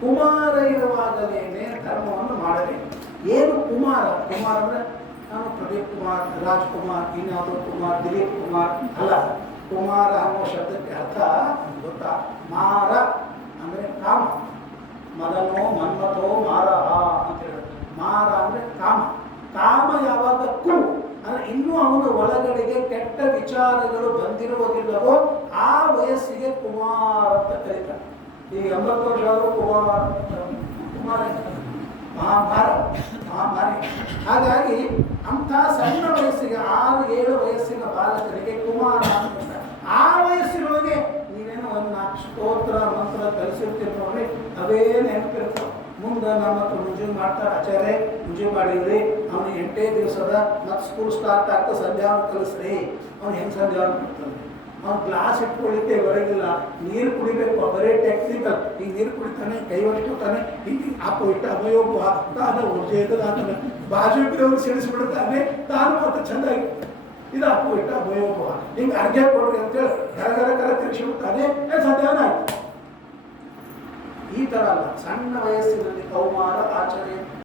ಕುಮಾರ ಇರುವಾಗಲೇನೆ ಧರ್ಮವನ್ನು ಮಾಡಬೇಕು. ಏನು ಕುಮಾರ? ಕುಮಾರ ಅಂದರೆ ನಾನು ಪ್ರದೀಪ್ ಕುಮಾರ್, ರಾಜ್ಕುಮಾರ್, ಇನ್ಯಾವುದೋ ಕುಮಾರ್, ದಿಲೀಪ್ ಕುಮಾರ್ ಅಲ್ಲ. ಕುಮಾರ ಅನ್ನೋ ಶಬ್ದಕ್ಕೆ ಅರ್ಥ ಗೊತ್ತಾ? ಮಾರ ಅಂದರೆ ಕಾಮ. ಮದನೋ ಮನ್ಮಥೋ ಮಾರಹ ಅಂತ ಹೇಳುತ್ತೆ. ಮಾರ ಅಂದರೆ ಕಾಮ. ಕಾಮ ಯಾವಾಗ ಅಂದರೆ ಇನ್ನೂ ಅವನ ಒಳಗಡೆಗೆ ಕೆಟ್ಟ ವಿಚಾರಗಳು ಬಂದಿರುವುದಿಲ್ಲವೋ ಆ ವಯಸ್ಸಿಗೆ ಕುಮಾರ ಅಂತ ಕರೀತಾರೆ. ಈಗ 80 ವರ್ಷ ಆದರೂ ಕುಮಾರ ಮಹಾಮಾರಿ. ಹಾಗಾಗಿ ಅಂಥ ಸಣ್ಣ ವಯಸ್ಸಿಗೆ 6-7 ವಯಸ್ಸಿನ ಬಾಲಕರಿಗೆ ಕುಮಾರ ಅಂತ. ಆ ವಯಸ್ಸಿನೊಳಗೆ ನೀವೇನೋ ಒಂದು 4 ಸ್ತೋತ್ರ ಮಂತ್ರ ಕಲಿಸಿರ್ತೀರಿ ನೋಡಿ, ಅವೇ ನೆನಪಿರ್ತಾವೆ. ಮುಂದೆ ನಮ್ಮ ಹತ್ರ ಮುಂಜೆ ಮಾಡ್ತಾರೆ, ಆಚಾರ್ಯ ಮುಂಜೆ ಮಾಡಿದ್ರಿ, ಅವನು 8 ದಿವಸದ ಮತ್ತು ಸ್ಕೂಲ್ ಸ್ಟಾರ್ಟ್ ಆಗ್ತಾ ಸಂಧ್ಯಾವನ ಕಲಿಸ್ರಿ. ಅವ್ನು ಹೆಂಗೆ ಸಂಧ್ಯಾವನ ಮಾಡ್ತಾನೆ? ಅವ್ನು ಗ್ಲಾಸ್ ಇಟ್ಕೊಳ್ಳಿಕ್ಕೆ ಬರೋದಿಲ್ಲ, ನೀರು ಕುಡಿಬೇಕು, ಬರೀ ಟೆಕ್ನಿಕಲ್. ಈಗ ನೀರು ಕುಡಿತಾನೆ, ಕೈ ಹೊಡ್ಕೊತಾನೆ, ಹಿಂಗೆ ಹಾಕೋ ಇಟ್ಟ ಅಭಯೋಗ ತಾನು ಜೇದಾತಾನೆ, ಬಾಜು ಇಬ್ಬರವ್ರು ಸಿಡಿಸ್ಬಿಡ್ತಾನೆ, ತಾನು ಮಾತ್ರ ಚೆಂದಾಗಿ ಇದು ಹಾಕೋ ಇಟ್ಟ ಅಭಯೋಗ ಹಿಂಗೆ ಅರ್ಘ್ಯ ಕೊಡ್ರಿ ಅಂತೇಳಿ ಕರ ತಿರ್ಗಿಸ್ಬಿಡ್ತಾನೆ, ಸಂಧ್ಯಾವನ ಆಯ್ತು. ಈ ಥರ ಅಲ್ಲ, ಸಣ್ಣ ವಯಸ್ಸಿನಲ್ಲಿ ಕೌಮಾರ ಆಚರಣೆ